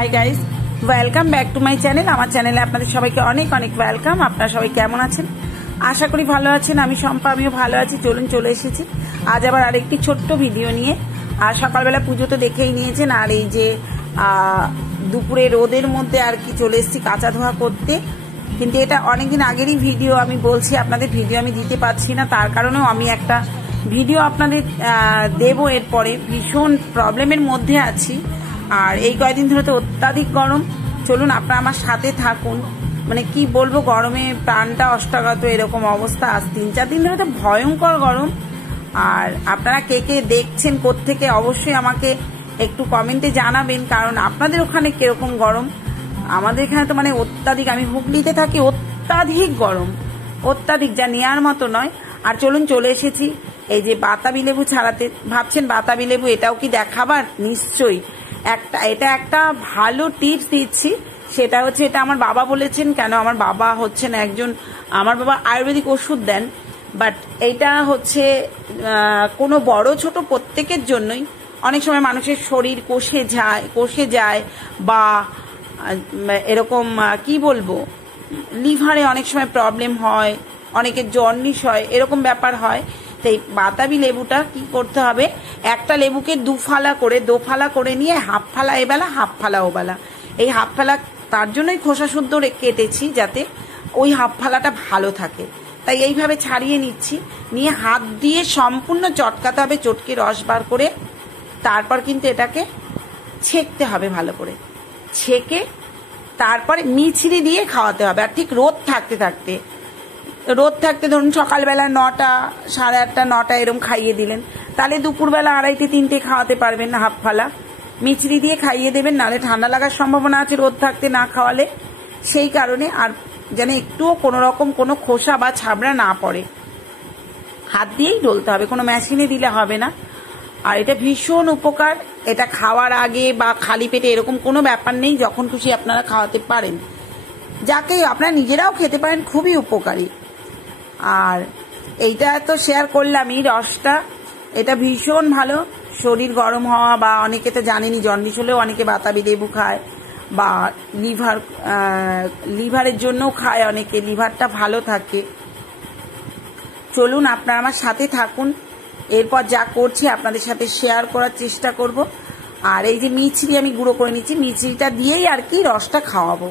Hi guys, welcome back to my channel. আমার চ্যানেলে আপনাদের সবাইকে অনেক অনেক ওয়েলকাম। আপনারা সবাই কেমন আছেন? আশা করি ভালো আছেন। আমি শম্পা, আমিও ভালো আছি। চলে এসেছি আজ আবার আরেকটি ছোট্ট ভিডিও নিয়ে। আর সকালবেলা পুজো তো দেখেই নিয়েছেন, আর এই যে দুপুরে রোদের মধ্যে আর কি চলে এসেছি কাঁচা ধোয়া করতে। কিন্তু এটা অনেকদিন আগেরই ভিডিও, আমি বলছি আপনাদের ভিডিও আমি দিতে পারছি না, তার কারণেও আমি একটা ভিডিও আপনাদের দেবো। এরপরে ভীষণ প্রবলেমের মধ্যে আছি, আর এই কয়েকদিন ধরে তো অত্যাধিক গরম। চলুন আপনারা আমার সাথে থাকুন। মানে কি বলবো, গরমে প্রাণটা অষ্টাগত এরকম অবস্থা। আজ 3-4 দিন ধরে তো ভয়ঙ্কর গরম। আর আপনারা কে কে দেখছেন কোত্থেকে অবশ্যই আমাকে একটু কমেন্টে জানাবেন, কারণ আপনাদের ওখানে কিরকম গরম। আমাদের এখানে তো মানে অত্যাধিক, আমি হুগলিতে থাকি, অত্যাধিক গরম, অত্যাধিক, যা নেওয়ার মতো নয়। আর চলুন চলে এসেছি এই যে বাতাবি লেবু ছাড়াতে। ভাবছেন বাতাবি লেবু এটাও কি দেখাবার? নিশ্চয়ই এটা একটা ভালো টিপস দিচ্ছি। সেটা হচ্ছে, এটা আমার বাবা বলেছেন। কেন? আমার বাবা হচ্ছেন একজন, আমার বাবা আয়ুর্বেদিক ওষুধ দেন, বাট এইটা হচ্ছে কোনো বড় ছোট প্রত্যেকের জন্যই। অনেক সময় মানুষের শরীর কষে যায় বা এরকম কি বলবো, লিভারে অনেক সময় প্রবলেম হয়, অনেকের জন্ডিস হয়, এরকম ব্যাপার হয়। তাই বাতাবি লেবুটা কি করতে হবে, একটা লেবুকে দোফালা করে নিয়ে হাফ ফালা এবেলা হাফ ফালা ওবেলা, এই হাফ ফালা তার জন্যই খোসা শুদ্ধ কেটেছি, যাতে ওই হাফ ফালাটা ভালো থাকে। তাই এইভাবে ছাড়িয়ে নিচ্ছি, নিয়ে হাত দিয়ে সম্পূর্ণ চটকাতে হবে, চটকে রস বার করে। তারপর কিন্তু এটাকে ছেঁকতে হবে ভালো করে, ছেঁকে তারপরে মিছরি দিয়ে খাওয়াতে হবে। আর ঠিক রোদ থাকতে ধরুন সকালবেলা 9টা, 8:30, 9টা এরকম খাইয়ে দিলেন, তাহলে দুপুরবেলা 2:30, 3টে খাওয়াতে পারবেন না। হাফ ফালা মিছরি দিয়ে খাইয়ে দেবেন, নাহলে ঠান্ডা লাগার সম্ভাবনা আছে রোদ থাকতে না খাওয়ালে। সেই কারণে, আর যেন একটুও কোনো রকম কোনো খোসা বা ছাবড়া না পড়ে, হাত দিয়েই ডলতে হবে, কোনো মেশিনে দিলে হবে না। আর এটা ভীষণ উপকার। এটা খাওয়ার আগে বা খালি পেটে এরকম কোনো ব্যাপার নেই, যখন খুশি আপনারা খাওয়াতে পারেন, যাকে আপনারা নিজেরাও খেতে পারেন, খুবই উপকারী। আর এইটা তো শেয়ার করলামই, রসটা এটা ভীষণ ভালো। শরীর গরম হওয়া বা অনেকে তো জানেনি, জন্ডিস হলেও অনেকে বাতাবি লেবু খায়, বা লিভারের জন্যও খায় অনেকে, লিভারটা ভালো থাকে। চলুন আপনারা আমার সাথে থাকুন, এরপর যা করছি আপনাদের সাথে শেয়ার করার চেষ্টা করব। আর এই যে মিছরি আমি গুঁড়ো করে নিচ্ছি, মিছরিটা দিয়েই আর কি রসটা খাওয়াবো।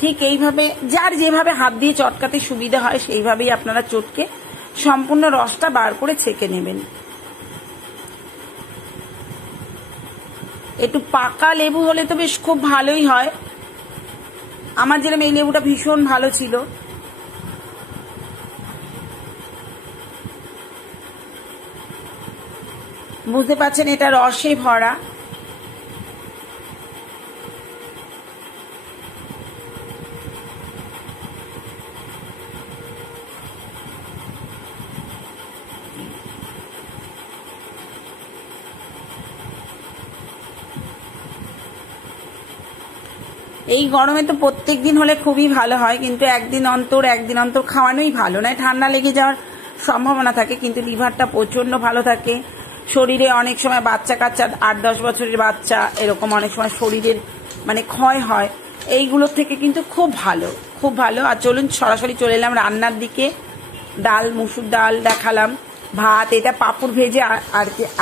ঠিক এইভাবে যার যেভাবে হাত দিয়ে চটকাতে সুবিধা হয় সেইভাবেই আপনারা চটকে সম্পূর্ণ রসটা বার করে ছেঁকে নেবেন। একটু পাকা লেবু হলে তো বেশ খুব ভালোই হয়। আমার যেরকম এই লেবুটা ভীষণ ভালো ছিল। বুঝতে পারছেন এটা রসে ভরা। এই গরমে তো প্রত্যেক দিন হলে খুবই ভালো হয়, কিন্তু একদিন অন্তর খাওয়ানোই ভালো। নয় ঠান্ডা লেগে যাওয়ার সম্ভাবনা থাকে, কিন্তু লিভারটা প্রচন্ড ভালো থাকে। শরীরে অনেক সময় বাচ্চা কাচ্চা, 8-10 বছরের বাচ্চা, এরকম অনেক সময় শরীরের মানে ক্ষয় হয়, এইগুলোর থেকে কিন্তু খুব ভালো। আর চলুন সরাসরি চলে এলাম রান্নার দিকে। ডাল, মুসুর ডাল দেখালাম, ভাত, এটা পাঁপড় ভেজে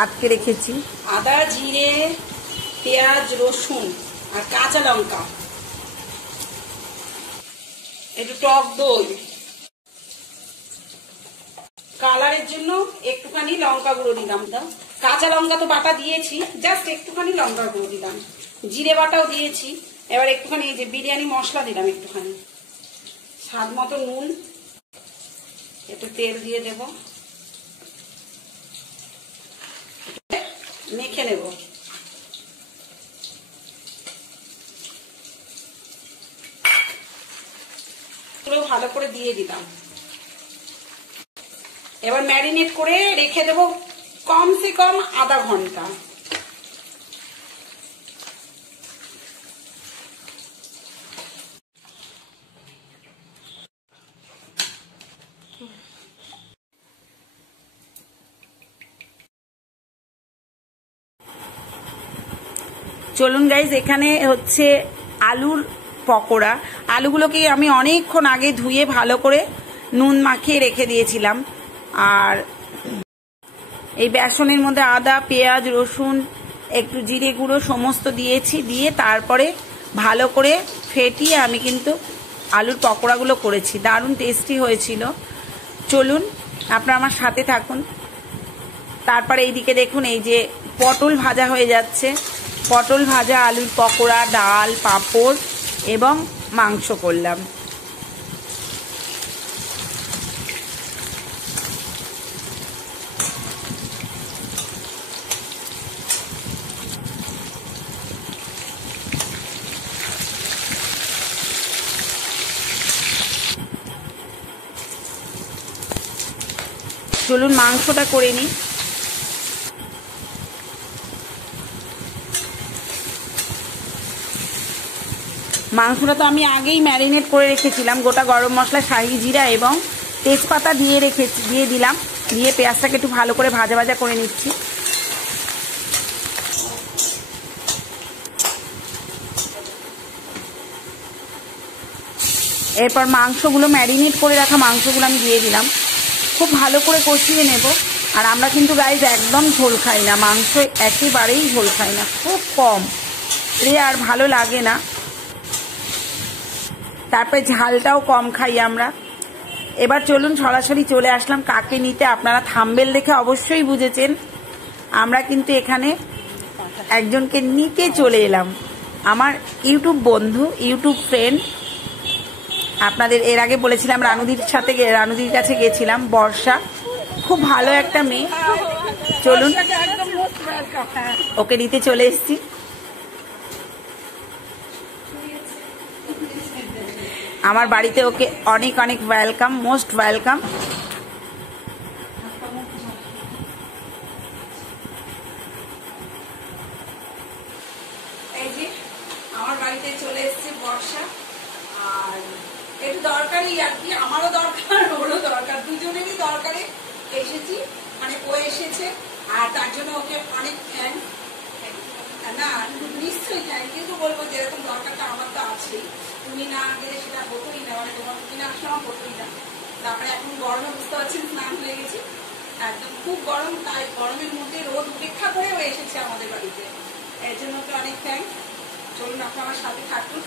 আটকে রেখেছি। আদা, জিরে, পেঁয়াজ, রসুন আর কাঁচা লঙ্কা, একটু টক দই, কালারের জন্য একটুখানি লঙ্কা গুঁড়ো দিলাম। কাঁচা লঙ্কা তো বাটা দিয়েছি, জাস্ট একটুখানি লঙ্কা গুঁড়ো দিলাম, জিরে বাটাও দিয়েছি। এবার একটুখানি এই যে বিরিয়ানি মশলা দিলাম, একটুখানি স্বাদ মতো নুন, একটু তেল দিয়ে দেব, মেখে নেব। ভালো করে দিয়ে দিলাম। এবার ম্যারিনেট করে রেখে দেব কমসে কম আধা ঘন্টা। চলুন গাইজ, এখানে হচ্ছে আলুর পকোড়া। আলুগুলোকে আমি অনেকক্ষণ আগে ধুয়ে ভালো করে নুন মাখিয়ে রেখে দিয়েছিলাম। আর এই বেসনের মধ্যে আদা, পেঁয়াজ, রসুন, একটু জিরে গুঁড়ো সমস্ত দিয়েছি, দিয়ে তারপরে ভালো করে ফেটিয়ে আমি কিন্তু আলুর পকোড়াগুলো করেছি। দারুণ টেস্টি হয়েছিল। চলুন আপনারা আমার সাথে থাকুন। তারপরে এইদিকে দেখুন, এই যে পটল ভাজা হয়ে যাচ্ছে। পটল ভাজা, আলুর পকোড়া, ডাল, পাঁপড় এবং মাংস করলাম। চলুন মাংসটা করে নিই। মাংসটা তো আমি আগেই ম্যারিনেট করে রেখেছিলাম। গোটা গরম মশলা, শাহি জিরা এবং তেজপাতা দিয়ে দিলাম। দিয়ে পেঁয়াজটাকে একটু ভালো করে ভাজা ভাজা করে নিচ্ছি। এরপর মাংসগুলো, ম্যারিনেট করে রাখা মাংসগুলো আমি দিয়ে দিলাম। খুব ভালো করে কষিয়ে নেব। আর আমরা কিন্তু গাইজ একদম ঝোল খাই না, মাংস একেবারেই ঝোল খাই না, খুব কম, আর ভালো লাগে না। তারপরে ঝালটাও কম খাই আমরা। এবার চলুন সরাসরি চলে আসলাম কাকে নিতে। আপনারা থাম্বনেল দেখে অবশ্যই বুঝেছেন আমরা কিন্তু এখানে একজনকে নিতে চলে এলাম। আমার ইউটিউব বন্ধু, ইউটিউব ফ্রেন্ড। আপনাদের এর আগে বলেছিলাম রানুদির কাছে গেছিলাম। বর্ষা খুব ভালো একটা মেয়ে। চলুন ওকে নিতে চলে এসেছি। আমার বাড়িতে ওকে অনেক অনেক ওয়েলকাম, মোস্ট ওয়েলকাম। এই যে আমার বাড়িতে চলে এসেছে বর্ষা। আর একটু দরকারই আর কি, আমারও দরকার, ওরও দরকার, দুজনেরই দরকারে এসেছি। মানে ও এসেছে আর তার জন্য ওকে অনেক থ্যাঙ্কস। না নিশ্চয়ই থ্যাংক ইউ তো বলবো, যেরকম দরকারটা আমার তো আছেই। তুমি না গেলে সেটা হতোই না, মানে তোমার তুমি না আসলে আমার হতোই না। তারপরে এখন গরমে বুঝতে পারছেন স্নান হয়ে গেছি, একদম খুব গরম। তাই গরমের মধ্যে রোদ উপেক্ষা করেও এসেছে আমাদের বাড়িতে, এর জন্য তো অনেক থ্যাঙ্কস। চলুন আপনার আমার সাথে থাকুন।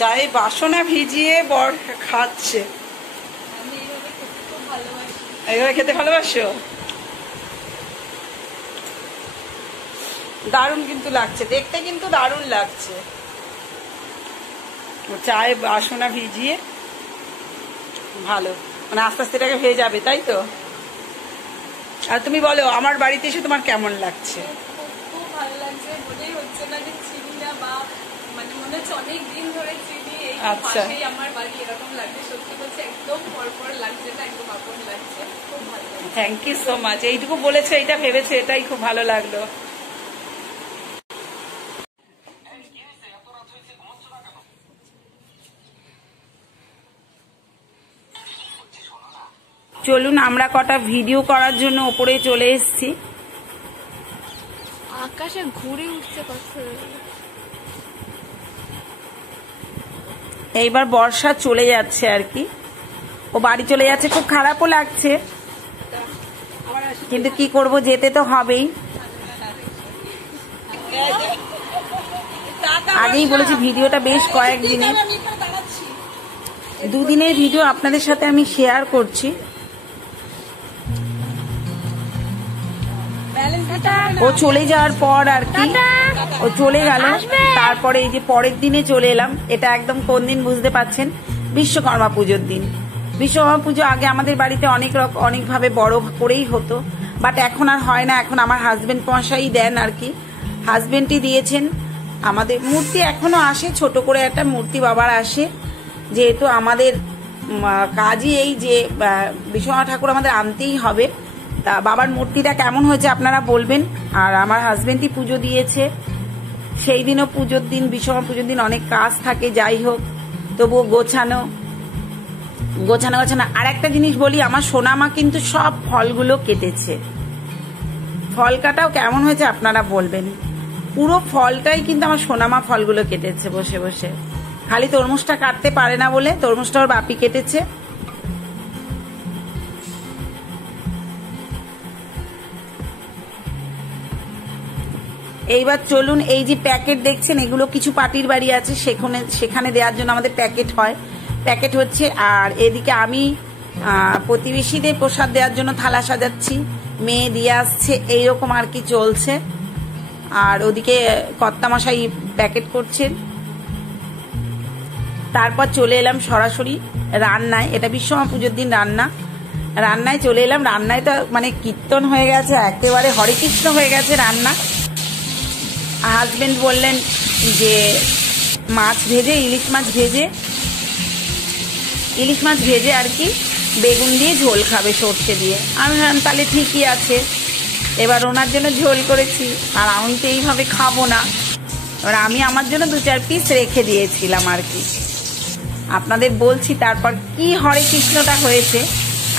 চায়ে বাসনা ভিজিয়ে বর খাচ্ছে। এইভাবে খেতে ভালোবাসো? দারুণ কিন্তু লাগছে দেখতে, কিন্তু দারুণ লাগছে। চায়ে বাসনা ভিজিয়ে ভালো, মানে আস্তে আস্তে এটাকে হয়ে যাবে, তাই তো? আর তুমি বলো আমার বাড়িতে এসে তোমার কেমন লাগছে? খুব ভালো লাগছে। মনেই হচ্ছে না যে চিনি না, বা মানে মনে হচ্ছে অনেক দিন ধরে চিনি। আচ্ছা, আমার বাড়ি এরকম লাগছে, সত্যি বলছে একদম পরপর লাগছে না, একদম আপন লাগছে। খুব ভালো লাগছে। Thank you so much. এইটুকু বলেছে, এটা ভেবেছে, এটাই খুব ভালো লাগলো। চলুন আমরা কটা ভিডিও করার জন্য উপরে চলে এসেছি। আকাশে ঘুরে উঠছে কত। এইবার বর্ষা চলে যাচ্ছে আর কি, ও বাড়ি চলে যাচ্ছে। খুব খারাপও লাগছে, কিন্তু কি করব, যেতে তো হবেই। আগেই বলেছি ভিডিওটা বেশ কয়েকদিনের, দুদিনের ভিডিও আপনাদের সাথে আমি শেয়ার করছি। ও চলে যাওয়ার পর আর কি, ও চলে গেল। তারপরে এই যে পরের দিনে চলে এলাম। এটা একদম কোন দিন বুঝতে পারছেন? বিশ্বকর্মা পুজোর দিন। বিশ্বকর্মা পুজো আগে আমাদের বাড়িতে অনেকভাবে বড় করেই হতো, বাট এখন আর হয় না। এখন আমার হাজবেন্ড মশাই দেন আর কি, হাজবেন্ডই দিয়েছেন। আমাদের মূর্তি এখনো আসে, ছোট করে একটা মূর্তি বাবার আসে, যেহেতু আমাদের কাজই এই যে বিশ্বকর্মা ঠাকুর আমাদের আনতেই হবে। তা বাবার মূর্তিটা কেমন হয়েছে আপনারা বলবেন। আর আমার হাজবেন্ডই পুজো দিয়েছে, সেই দিনও পুজোর দিন, বিশ্বকর্মা পুজোর দিন অনেক কাজ থাকে, যাই হোক তবুও গোছানো। আর একটা জিনিস বলি, আমার সোনামা কিন্তু সব ফলগুলো কেটেছে। ফল কাটাও কেমন হয়েছে আপনারা বলবেন। পুরো ফলটাই কিন্তু আমার সোনামা ফলগুলো কেটেছে বসে বসে। খালি তরমুজটা কাটতে পারে না বলে তরমুজটা ওর বাপি কেটেছে। এইবার চলুন, এই যে প্যাকেট দেখছেন, এগুলো কিছু পার্টির বাড়ি আছে, সেখানে দেওয়ার জন্য আমাদের প্যাকেট হয়, প্যাকেট হচ্ছে। আর এদিকে আমি প্রতিবেশীদের প্রসাদ দেওয়ার জন্য থালা সাজাচ্ছি, মেয়ে দিয়ে আসছে, এইরকম আর কি চলছে। আর ওদিকে কর্তামশাই প্যাকেট করছেন। তারপর চলে এলাম সরাসরি রান্নায়। এটা বিশ্বকর্মা পুজোর দিন রান্নায় চলে এলাম। রান্নায় তো মানে কীর্তন হয়ে গেছে, একেবারে হরে কৃষ্ণ হয়ে গেছে রান্না। হাজবেন্ড বললেন যে ইলিশ মাছ ভেজে আর কি বেগুন দিয়ে ঝোল খাবে সর্ষে দিয়ে। আমি ভাবলাম তাহলে ঠিকই আছে। এবার ওনার জন্য ঝোল করেছি, আর আমি তো এইভাবে খাবো না। এবার আমি আমার জন্য 2-4 পিস রেখে দিয়েছিলাম আর কি। আপনাদের বলছি তারপর কি হরে কৃষ্ণটা হয়েছে।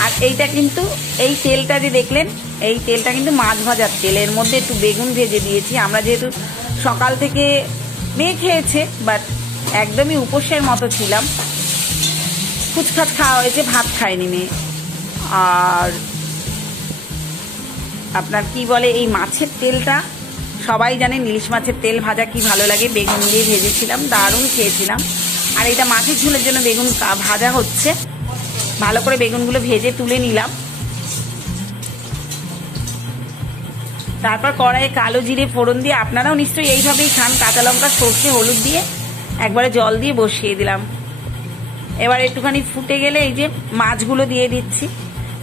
আর এইটা কিন্তু, এই তেলটা যে দেখলেন, এই তেলটা কিন্তু মাছ ভাজার তেল। এর মধ্যে একটু বেগুন ভেজে দিয়েছি। আমরা যেহেতু সকাল থেকে মেয়ে খেয়েছে, বাট একদমই উপোসের মতো ছিলাম, ফুচখাচ খাওয়া হয়েছে, ভাত খায়নি মেয়ে। আর আপনার কি বলে, এই মাছের তেলটা সবাই জানেন, ইলিশ মাছের তেল ভাজা কি ভালো লাগে। বেগুন দিয়ে ভেজেছিলাম, দারুণ খেয়েছিলাম। আর এটা মাছের ঝোলের জন্য বেগুন ভাজা হচ্ছে। ভালো করে বেগুনগুলো ভেজে তুলে নিলাম। তারপর কড়াইয়ে কালো জিরে ফোড়ন দিয়ে, আপনারাও নিশ্চয়ই এইভাবেই খান, কাঁচা লঙ্কা, সর্ষে, হলুদ দিয়ে একবারে জল দিয়ে বসিয়ে দিলাম। এবার একটুখানি ফুটে গেলে এই যে মাছগুলো দিয়ে দিচ্ছি।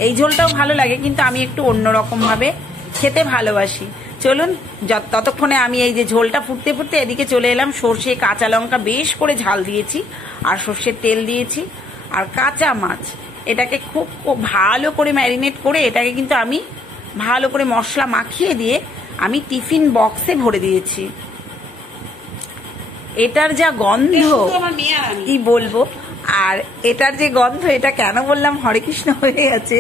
এই ঝোলটাও ভালো লাগে, কিন্তু আমি একটু অন্যরকম ভাবে খেতে ভালোবাসি। চলুন, ততক্ষণে আমি এই যে ঝোলটা ফুটতে ফুটতে এদিকে চলে এলাম। সর্ষে, কাঁচা লঙ্কা বেশ করে ঝাল দিয়েছি, আর সর্ষের তেল দিয়েছি, আর কাঁচা মাছ। এটাকে খুব ভালো করে ম্যারিনেট করে, এটাকে কিন্তু আমি ভালো করে মশলা মাখিয়ে দিয়ে আমি টিফিন বক্সে ভরে দিয়েছি। এটার যা গন্ধ কি বলবো। আর এটার যে গন্ধ, এটা কেন বললাম হরে কৃষ্ণ হয়ে গেছে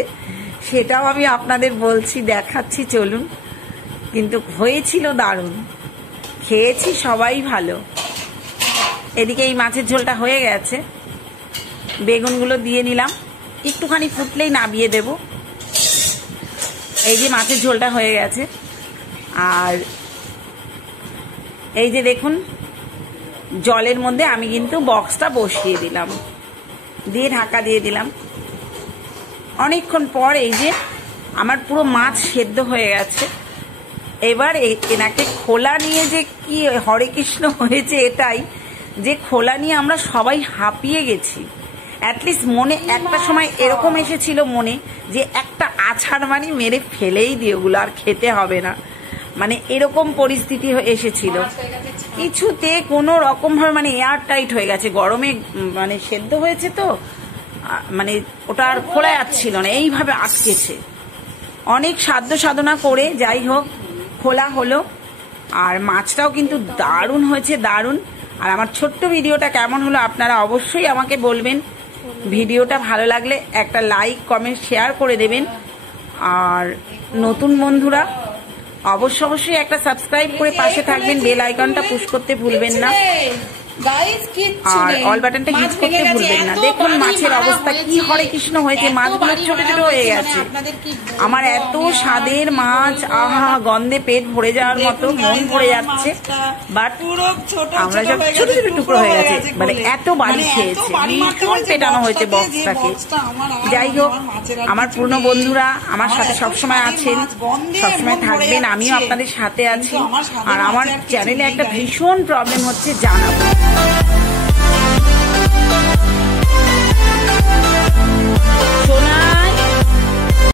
সেটাও আমি আপনাদের বলছি, দেখাচ্ছি, চলুন। কিন্তু হয়েছিল দারুণ, খেয়েছি সবাই ভালো। এদিকে এই মাছের ঝোলটা হয়ে গেছে, বেগুনগুলো দিয়ে নিলাম, একটুখানি ফুটলেই নামিয়ে দেব। এই যে মাছের ঝোলটা হয়ে গেছে। আর এই যে দেখুন, জলের মধ্যে আমি কিন্তু বক্সটা বসিয়ে দিলাম, দিয়ে ঢাকা দিয়ে দিলাম। অনেকক্ষণ পর এই যে আমার পুরো মাছ সেদ্ধ হয়ে গেছে। এবার এনাকে খোলা নিয়ে যে কি হরে কৃষ্ণ হয়েছে, এটাই যে খোলা নিয়ে আমরা সবাই হাঁপিয়ে গেছি। অ্যাটলিস্ট মনে একটা সময় এরকম এসেছিল মনে, যে একটা আছাড় মারি মেরে ফেলেই দিয়ে ওগুলো আর খেতে হবে না, মানে এরকম পরিস্থিতি এসেছিল। কিছুতে কোনো রকম ভাবে মানে এয়ার টাইট হয়ে গেছে, গরমে মানে সেদ্ধ হয়েছে তো, মানে ওটা আর খোলা যাচ্ছিল না, এইভাবে আটকেছে। অনেক সাধ্য সাধনা করে যাই হোক খোলা হলো। আর মাছটাও কিন্তু দারুণ হয়েছে, দারুণ। আর আমার ছোট্ট ভিডিওটা কেমন হলো আপনারা অবশ্যই আমাকে বলবেন। ভিডিওটা ভালো লাগলে একটা লাইক, কমেন্ট, শেয়ার করে দেবেন। আর নতুন বন্ধুরা অবশ্যই একটা সাবস্ক্রাইব করে পাশে থাকবেন, বেল আইকনটা পুশ করতে ভুলবেন না, আর অল বাটনটা হিট করতে ভুলবেন না। দেখুন মাছের অবস্থা কি হরে কৃষ্ণ হয়েছে, মাছগুলো ছোট ছোট হয়ে গেছে। আমার এত স্বাদের মাছ, আহা, গন্ধে পেট ভরে যাওয়ার মতো, মন ভরে যাচ্ছে। বাট আমরা সব ছোট ছোট টুকরো হয়ে গেছে, মানে এত বাড়ি খেয়েছে, ভীষণ পেটানো হয়েছে বক্সটাকে। যাই হোক, আমার পুরনো বন্ধুরা আমার সাথে সবসময় আছেন, সবসময় থাকবেন, আমিও আপনাদের সাথে আছি। আর আমার চ্যানেলে একটা ভীষণ প্রবলেম হচ্ছে, জানাবো। সোনা